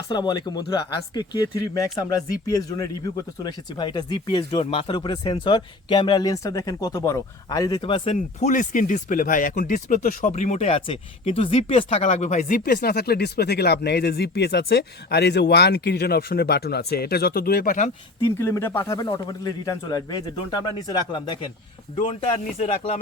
আসসালামু আলাইকুম বন্ধুরা, আজকে K3 Max আমরা জিপিএস ড্রোনের রিভিউ করতে চলে এসেছি ভাই। এটা জিপিএস ড্রোন, মাথার উপরে সেন্সর, ক্যামেরা লেন্সটা দেখেন কত বড়। আর এই দেখতে পাচ্ছেন ফুল স্ক্রিন ডিসপ্লে ভাই। এখন ডিসপ্লে তো সব রিমোটে আছে, কিন্তু জিপিএস থাকা লাগবে ভাই। জিপিএস না থাকলে ডিসপ্লে থেকে লাভ নেই। এই যে জিপিএস আছে, আর এই যে ওয়ান কি রিটার্ন অপশনের বাটন আছে। এটা যত দূরে পাঠান, 3 কিলোমিটার পাঠাবেন, অটোমেটিকলি রিটার্ন চলে আসবে। এই যে ড্রোনটা আমরা নিচে রাখলাম, দেখেন ড্রোনটা নিচে রাখলাম।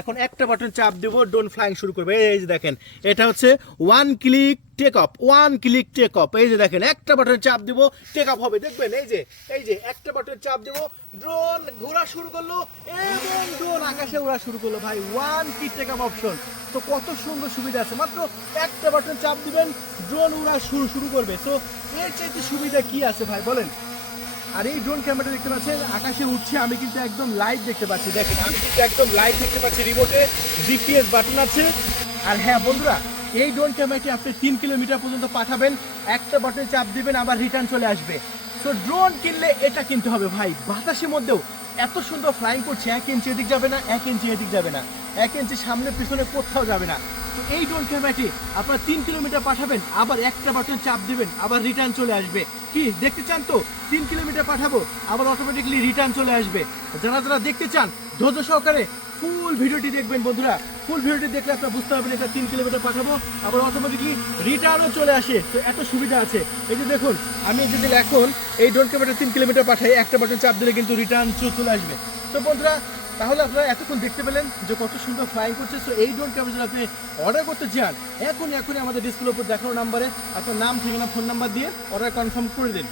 এখন একটা বাটন চাপ দেবো, ড্রোন ফ্লাইং শুরু করবে। এই যে দেখেন, এটা হচ্ছে one click take off, one click take off. এই যে দেখেন, একটা বাটন চাপ দিব, টেক অফ হবে। দেখবেন এই যে একটা বাটন চাপ দিব, ড্রোন ঘোরা শুরু করলো এবং ড্রোন আকাশে উড়া শুরু করলো ভাই। One click take off option, তো কত সুন্দর সুবিধা আছে। মাত্র একটা বাটন চাপ দিবেন, ড্রোন উড়া শুরু করবে। তো এর চাইতে সুবিধা কি আছে ভাই বলেন? আর এই ড্রোন ক্যামেরাটা দেখতে পাচ্ছেন আকাশে উঠছে, আমি কিন্তু একদম লাইভ দেখতে পাচ্ছি। দেখেন, আমি কিন্তু একদম লাইভ দেখতে পাচ্ছি। রিমোটে জিপিএস বাটন আছে। আর হ্যাঁ বন্ধুরা, এই ড্রোন ক্যামেরাটি আপনি 3 কিলোমিটার পর্যন্ত পাঠাবেন, একটা বাটনে চাপ দিবেন, আবার রিটার্ন চলে আসবে। তো ড্রোন কিনলে এটা কিনতে হবে ভাই। বাতাসের মধ্যেও এত সুন্দর ফ্লাইং করছে, 1 ইঞ্চি এদিক যাবে না, 1 ইঞ্চি এদিক যাবে না, 1 ইঞ্চি সামনে পিছনে কোথাও যাবে না। তো এই ড্রোন ক্যামেরাটি আপনারা 3 কিলোমিটার পাঠাবেন, আবার একটা বাটন চাপ দিবেন, আবার রিটার্ন চলে আসবে। কি দেখতে চান? তো 3 কিলোমিটার পাঠাবো, আবার অটোমেটিকলি রিটার্ন চলে আসবে। যারা যারা দেখতে চান, ধৈর্য সহকারে ফুল ভিডিওটি দেখবেন বন্ধুরা। ফুল ভিডিওটি দেখলে আপনারা বুঝতে পারবেন এটা 3 কিলোমিটার পাঠাবো, আবার অটোমেটিকলি রিটার্নও চলে আসে। তো এত সুবিধা আছে। এই যে দেখুন, আমি যদি এখন এই ড্রোন ক্যামেরাটা 3 কিলোমিটার পাঠাই, একটা বাটন চাপ দিলে কিন্তু রিটার্ন চলে আসবে। তো বন্ধুরা, তাহলে আপনারা এতক্ষণ দেখতে পেলেন যে কত সুন্দর ফ্লাইং করছে। তো এই ড্রোন ক্যামেরা যদি আপনি অর্ডার করতে চান, এখনই আমাদের ডিসপ্লের উপর দেখানো নাম্বারে আপনার নাম, ঠিকানা, ফোন নাম্বার দিয়ে অর্ডার কনফার্ম করে দিন।